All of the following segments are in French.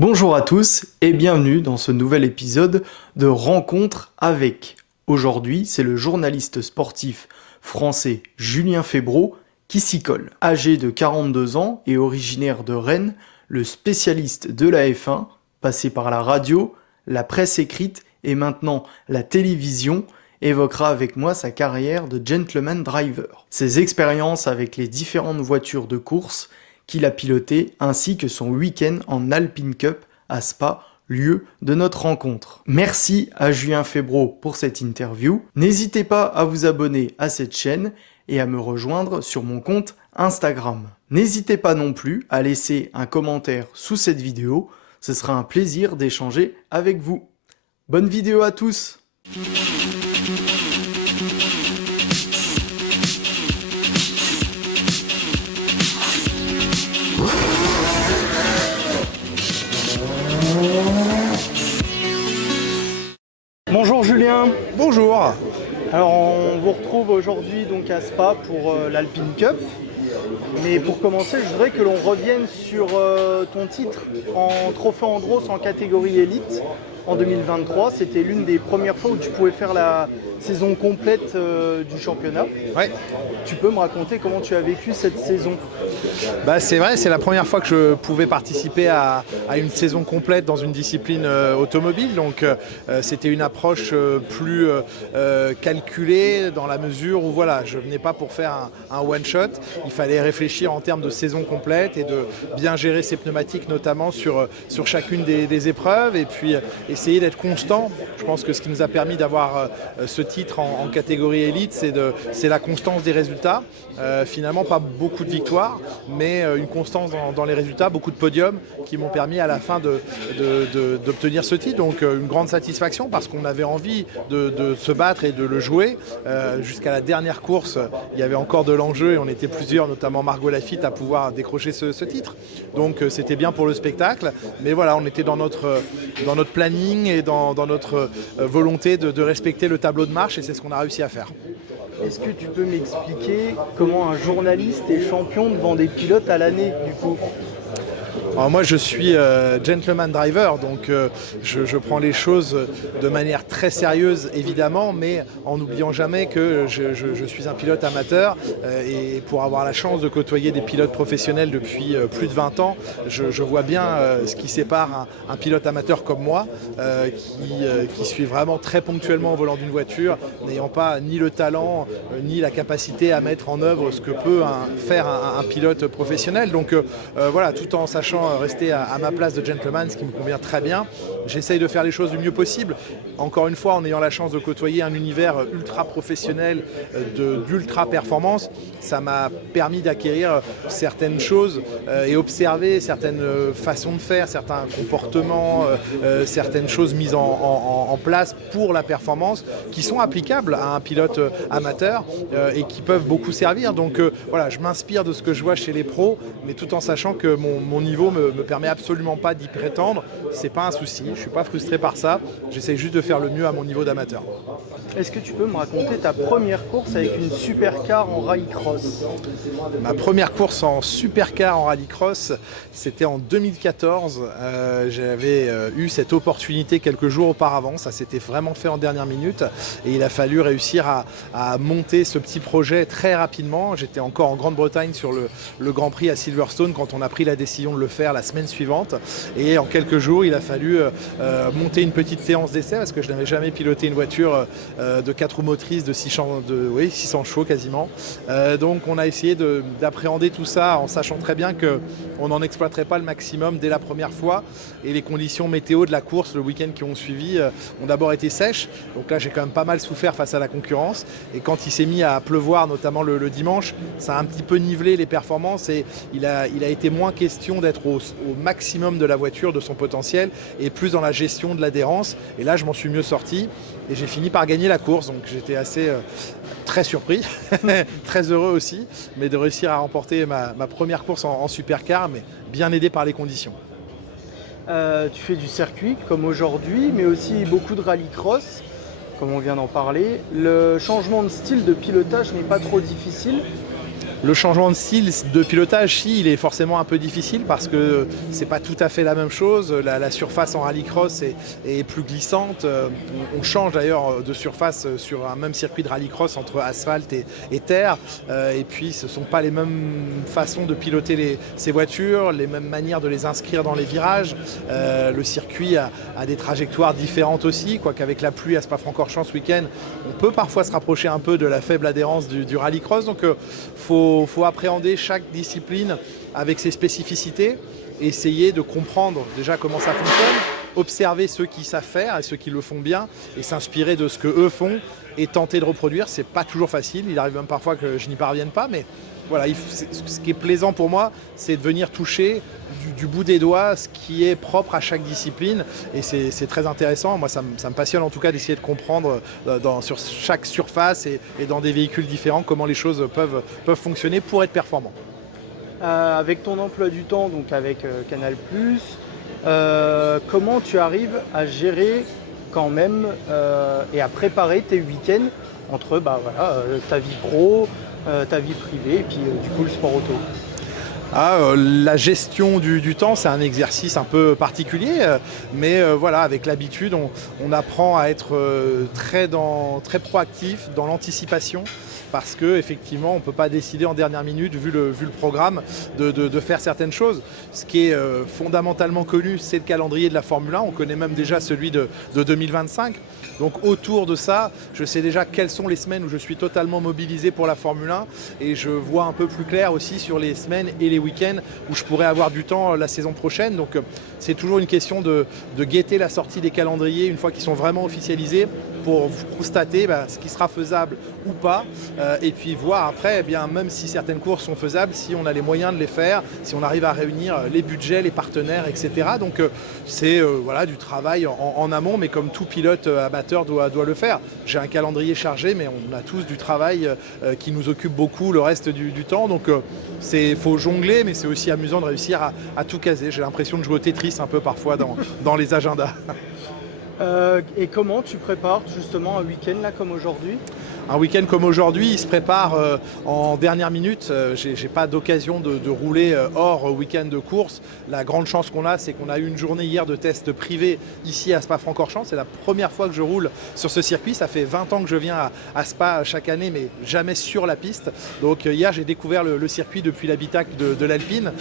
Bonjour à tous et bienvenue dans ce nouvel épisode de Rencontre avec. Aujourd'hui, c'est le journaliste sportif français Julien Febvreau qui s'y colle. Âgé de 42 ans et originaire de Rennes, le spécialiste de la F1, passé par la radio, la presse écrite et maintenant la télévision, évoquera avec moi sa carrière de gentleman driver, ses expériences avec les différentes voitures de course qu'il a piloté, ainsi que son week-end en Alpine Cup à Spa, lieu de notre rencontre. Merci à Julien Febvreau pour cette interview. N'hésitez pas à vous abonner à cette chaîne et à me rejoindre sur mon compte Instagram. N'hésitez pas non plus à laisser un commentaire sous cette vidéo, ce sera un plaisir d'échanger avec vous. Bonne vidéo à tous! Bonjour Julien. Bonjour. Alors on vous retrouve aujourd'hui donc à Spa pour l'Alpine Cup. Mais pour commencer, je voudrais que l'on revienne sur ton titre en Trophée Andros en catégorie élite en 2023. C'était l'une des premières fois où tu pouvais faire la saison complète du championnat. Ouais. Tu peux me raconter comment tu as vécu cette saison? C'est vrai, c'est la première fois que je pouvais participer à une saison complète dans une discipline automobile. Donc c'était une approche plus calculée dans la mesure où voilà, je ne venais pas pour faire un one-shot. Il fallait réfléchir en termes de saison complète et de bien gérer ses pneumatiques, notamment sur chacune des épreuves. Et puis essayer d'être constant. Je pense que ce qui nous a permis d'avoir ce titre en catégorie élite, c'est la constance des résultats. Finalement, pas beaucoup de victoires, mais une constance dans les résultats, beaucoup de podiums qui m'ont permis à la fin d'obtenir ce titre. Donc une grande satisfaction parce qu'on avait envie de se battre et de le jouer. Jusqu'à la dernière course, il y avait encore de l'enjeu et on était plusieurs, notamment Margot Lafitte, à pouvoir décrocher ce titre. Donc c'était bien pour le spectacle. Mais voilà, on était dans notre planning et dans notre volonté de respecter le tableau de marche et c'est ce qu'on a réussi à faire. Est-ce que tu peux m'expliquer comment un journaliste est champion devant des pilotes à l'année du coup? Alors moi je suis gentleman driver, donc je prends les choses de manière très sérieuse évidemment, mais en n'oubliant jamais que je suis un pilote amateur et pour avoir la chance de côtoyer des pilotes professionnels depuis plus de 20 ans, je vois bien ce qui sépare un pilote amateur comme moi qui suit vraiment très ponctuellement au volant d'une voiture, n'ayant pas ni le talent ni la capacité à mettre en œuvre ce que peut faire un pilote professionnel. Donc voilà, tout en sachant rester à ma place de gentleman, ce qui me convient très bien. J'essaye de faire les choses du mieux possible. Encore une fois, en ayant la chance de côtoyer un univers ultra professionnel, d'ultra performance, ça m'a permis d'acquérir certaines choses et observer certaines façons de faire, certains comportements, certaines choses mises en place pour la performance qui sont applicables à un pilote amateur et qui peuvent beaucoup servir. Donc voilà, je m'inspire de ce que je vois chez les pros, mais tout en sachant que mon niveau me permet absolument pas d'y prétendre. C'est pas un souci, je suis pas frustré par ça. J'essaie juste de faire le mieux à mon niveau d'amateur. Est-ce que tu peux me raconter ta première course avec une supercar en rallycross? Ma première course en supercar en rallycross, c'était en 2014. J'avais eu cette opportunité quelques jours auparavant. Ça s'était vraiment fait en dernière minute et il a fallu réussir à monter ce petit projet très rapidement. J'étais encore en Grande-Bretagne sur le Grand Prix à Silverstone quand on a pris la décision de le faire la semaine suivante. Et en quelques jours, il a fallu monter une petite séance d'essai parce que je n'avais jamais piloté une voiture de 4 roues motrices de 600 chevaux quasiment. Donc on a essayé d'appréhender tout ça en sachant très bien qu'on n'en exploiterait pas le maximum dès la première fois. Et les conditions météo de la course le week-end qui ont suivi ont d'abord été sèches. Donc là j'ai quand même pas mal souffert face à la concurrence. Et quand il s'est mis à pleuvoir, notamment le dimanche, ça a un petit peu nivelé les performances et il a été moins question d'être au maximum de la voiture, de son potentiel et plus dans la gestion de l'adhérence. Et là je m'en suis mieux sorti et j'ai fini par gagner la course. Donc j'étais assez très surpris, très heureux aussi, mais de réussir à remporter ma première course en supercar, mais bien aidé par les conditions. Tu fais du circuit comme aujourd'hui, mais aussi beaucoup de rallycross, comme on vient d'en parler. Le changement de style de pilotage n'est pas trop difficile. Le changement de style de pilotage, si, il est forcément un peu difficile parce que c'est pas tout à fait la même chose. La surface en rallycross est plus glissante. On change d'ailleurs de surface sur un même circuit de rallycross entre asphalte et terre. Et puis ce ne sont pas les mêmes façons de piloter ces voitures, les mêmes manières de les inscrire dans les virages. Le circuit a des trajectoires différentes aussi, quoique avec la pluie à Spa-Francorchamps ce week-end, on peut parfois se rapprocher un peu de la faible adhérence du rallycross. Donc faut appréhender chaque discipline avec ses spécificités, essayer de comprendre déjà comment ça fonctionne, observer ceux qui savent faire et ceux qui le font bien et s'inspirer de ce que eux font et tenter de reproduire. C'est pas toujours facile, il arrive même parfois que je n'y parvienne pas, mais voilà, ce qui est plaisant pour moi, c'est de venir toucher du bout des doigts ce qui est propre à chaque discipline et c'est très intéressant. Moi, ça me passionne en tout cas d'essayer de comprendre sur chaque surface et dans des véhicules différents comment les choses peuvent fonctionner pour être performants. Avec ton emploi du temps, donc avec Canal+, comment tu arrives à gérer quand même et à préparer tes week-ends entre ta vie pro, ta vie privée et puis du coup le sport auto? La gestion du temps, c'est un exercice un peu particulier, mais voilà, avec l'habitude, on apprend à être très proactif dans l'anticipation. Parce qu'effectivement, on ne peut pas décider en dernière minute, vu le programme, de faire certaines choses. Ce qui est fondamentalement connu, c'est le calendrier de la Formule 1. On connaît même déjà celui de 2025. Donc autour de ça, je sais déjà quelles sont les semaines où je suis totalement mobilisé pour la Formule 1. Et je vois un peu plus clair aussi sur les semaines et les week-ends où je pourrais avoir du temps la saison prochaine. Donc c'est toujours une question de guetter la sortie des calendriers une fois qu'ils sont vraiment officialisés pour constater ce qui sera faisable ou pas. Et puis voir après, même si certaines courses sont faisables, si on a les moyens de les faire, si on arrive à réunir les budgets, les partenaires, etc. Donc c'est du travail en amont, mais comme tout pilote amateur doit le faire. J'ai un calendrier chargé, mais on a tous du travail qui nous occupe beaucoup le reste du temps. Donc faut jongler, mais c'est aussi amusant de réussir à tout caser. J'ai l'impression de jouer au Tetris un peu parfois dans les agendas. Et comment tu prépares justement un week-end là comme aujourd'hui? Un week-end comme aujourd'hui, il se prépare en dernière minute. J'ai pas d'occasion de rouler hors week-end de course. La grande chance qu'on a, c'est qu'on a eu une journée hier de test privé ici à Spa-Francorchamps. C'est la première fois que je roule sur ce circuit. Ça fait 20 ans que je viens à Spa chaque année, mais jamais sur la piste. Donc hier, j'ai découvert le circuit depuis l'habitacle de l'Alpine.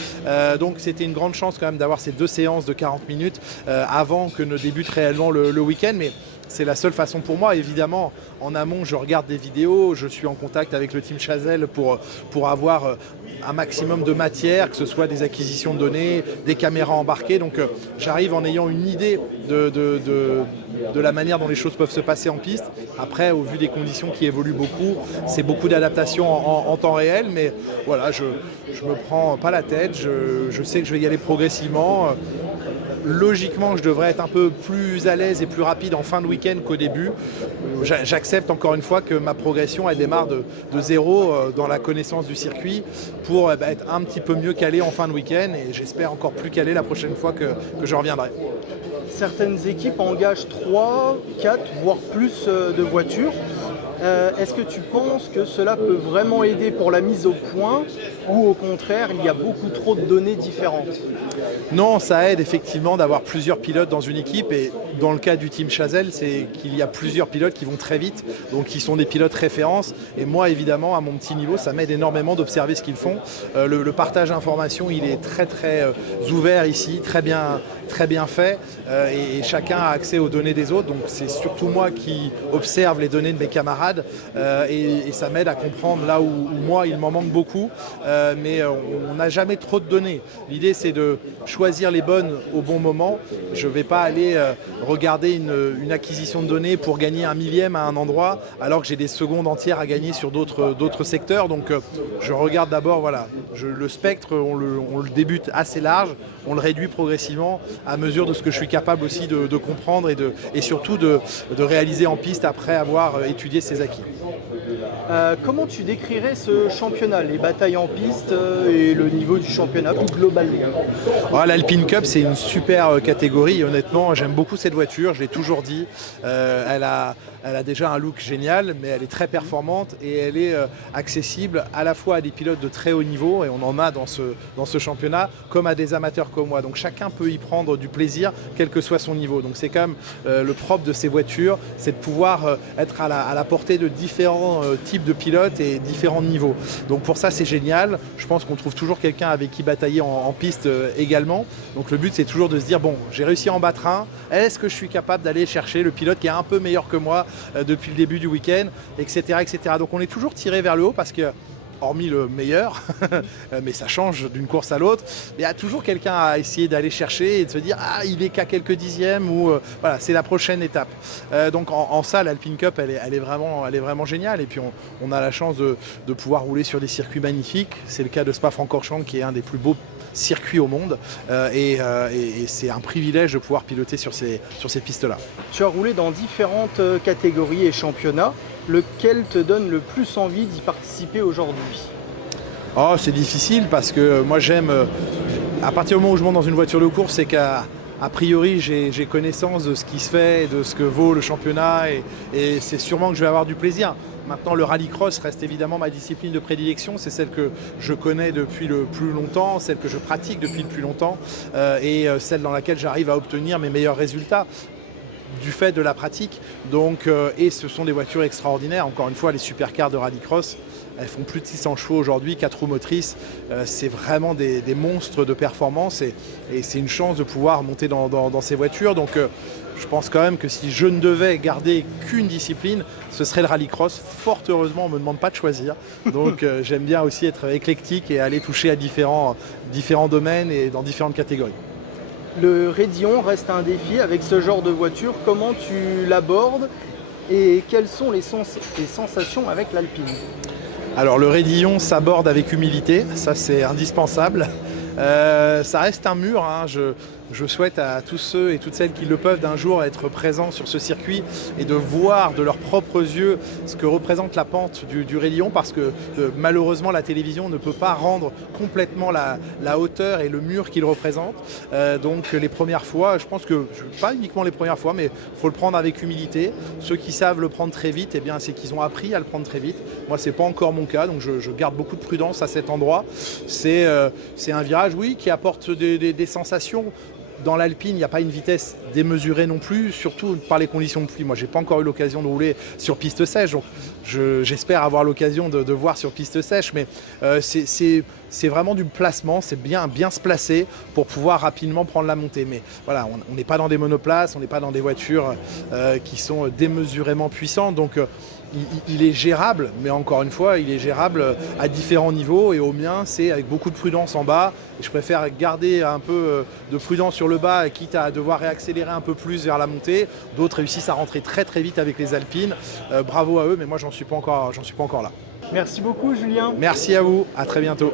Donc c'était une grande chance quand même d'avoir ces 2 séances de 40 minutes avant que ne débute réellement le week-end. Mais c'est la seule façon pour moi. Évidemment, en amont, je regarde des vidéos, je suis en contact avec le team Chazelle pour avoir un maximum de matière, que ce soit des acquisitions de données, des caméras embarquées. Donc j'arrive en ayant une idée de la manière dont les choses peuvent se passer en piste. Après, au vu des conditions qui évoluent beaucoup, c'est beaucoup d'adaptation en temps réel. Mais voilà, je me prends pas la tête, je sais que je vais y aller progressivement. Logiquement, je devrais être un peu plus à l'aise et plus rapide en fin de week-end qu'au début. J'accepte encore une fois que ma progression elle démarre de zéro dans la connaissance du circuit pour être un petit peu mieux calé en fin de week-end et j'espère encore plus calé la prochaine fois que je reviendrai. Certaines équipes engagent 3, 4, voire plus de voitures. Est-ce que tu penses que cela peut vraiment aider pour la mise au point ou au contraire il y a beaucoup trop de données différentes? Non, ça aide effectivement d'avoir plusieurs pilotes dans une équipe et dans le cas du team Chazelle, c'est qu'il y a plusieurs pilotes qui vont très vite, donc qui sont des pilotes références et moi évidemment à mon petit niveau ça m'aide énormément d'observer ce qu'ils font. Le partage d'informations il est très ouvert ici, très bien fait et chacun a accès aux données des autres, donc c'est surtout moi qui observe les données de mes camarades et ça m'aide à comprendre là où moi il m'en manque beaucoup, mais on n'a jamais trop de données. L'idée c'est de choisir les bonnes au bon moment. Je ne vais pas aller regarder une acquisition de données pour gagner un millième à un endroit alors que j'ai des secondes entières à gagner sur d'autres secteurs. Donc je regarde d'abord, le spectre, on le débute assez large, on le réduit progressivement à mesure de ce que je suis capable aussi de comprendre et surtout de réaliser en piste après avoir étudié ces acquis. Comment tu décrirais ce championnat, les batailles en piste et le niveau du championnat plus globalement? L'Alpine Cup, c'est une super catégorie. Honnêtement, j'aime beaucoup cette voiture, je l'ai toujours dit. Elle a elle a déjà un look génial, mais elle est très performante et elle est accessible à la fois à des pilotes de très haut niveau, et on en a dans ce championnat, comme à des amateurs comme moi. Donc chacun peut y prendre du plaisir, quel que soit son niveau. Donc c'est quand même le propre de ces voitures, c'est de pouvoir être à la portée de différents types de pilotes et différents niveaux. Donc pour ça c'est génial. Je pense qu'on trouve toujours quelqu'un avec qui batailler en piste également. Donc le but c'est toujours de se dire, bon, j'ai réussi à en battre un, est-ce que je suis capable d'aller chercher le pilote qui est un peu meilleur que moi depuis le début du week-end, etc., etc. Donc on est toujours tiré vers le haut parce que, hormis le meilleur, mais ça change d'une course à l'autre, il y a toujours quelqu'un à essayer d'aller chercher et de se dire, ah, il est qu'à quelques dixièmes, ou voilà, c'est la prochaine étape. Donc en ça, l'Alpine Cup, elle est vraiment géniale. Et puis on a la chance de pouvoir rouler sur des circuits magnifiques. C'est le cas de Spa-Francorchamps, qui est un des plus beaux circuit au monde, et c'est un privilège de pouvoir piloter sur ces pistes-là. Tu as roulé dans différentes catégories et championnats. Lequel te donne le plus envie d'y participer aujourd'hui? Oh, c'est difficile parce que moi j'aime, à partir du moment où je monte dans une voiture de course, c'est qu'à priori j'ai connaissance de ce qui se fait, de ce que vaut le championnat, et c'est sûrement que je vais avoir du plaisir. Maintenant, le rallycross reste évidemment ma discipline de prédilection. C'est celle que je connais depuis le plus longtemps, celle que je pratique depuis le plus longtemps, et celle dans laquelle j'arrive à obtenir mes meilleurs résultats du fait de la pratique. Donc, et ce sont des voitures extraordinaires. Encore une fois, les supercars de rallycross, elles font plus de 600 chevaux aujourd'hui, 4 roues motrices. C'est vraiment des monstres de performance, et c'est une chance de pouvoir monter dans ces voitures. Donc je pense quand même que si je ne devais garder qu'une discipline, ce serait le rallycross. Fort heureusement, on ne me demande pas de choisir. Donc j'aime bien aussi être éclectique et aller toucher à différents domaines et dans différentes catégories. Le raidillon reste un défi avec ce genre de voiture. Comment tu l'abordes et quelles sont les sensations avec l'Alpine? Alors le raidillon s'aborde avec humilité, ça c'est indispensable. Ça reste un mur, hein. Je souhaite à tous ceux et toutes celles qui le peuvent d'un jour être présents sur ce circuit et de voir de leurs propres yeux ce que représente la pente du raidillon, parce que malheureusement la télévision ne peut pas rendre complètement la hauteur et le mur qu'il représente. Donc les premières fois, je pense que, pas uniquement les premières fois, mais il faut le prendre avec humilité. Ceux qui savent le prendre très vite, eh bien, c'est qu'ils ont appris à le prendre très vite. Moi, c'est pas encore mon cas, donc je garde beaucoup de prudence à cet endroit. C'est un virage, oui, qui apporte des sensations. Dans l'Alpine, il n'y a pas une vitesse démesurée non plus, surtout par les conditions de pluie. Moi, j'ai pas encore eu l'occasion de rouler sur piste sèche, donc j'espère avoir l'occasion de voir sur piste sèche, mais c'est vraiment du placement, c'est bien se placer pour pouvoir rapidement prendre la montée. Mais voilà, on n'est pas dans des monoplaces, on n'est pas dans des voitures qui sont démesurément puissantes, donc il est gérable, mais encore une fois, il est gérable à différents niveaux, et au mien, c'est avec beaucoup de prudence en bas. Et je préfère garder un peu de prudence sur le bas, quitte à devoir réaccélérer un peu plus vers la montée. D'autres réussissent à rentrer très très vite avec les Alpines. Bravo à eux, mais moi j'en suis pas encore là. Merci beaucoup Julien. Merci à vous, à très bientôt.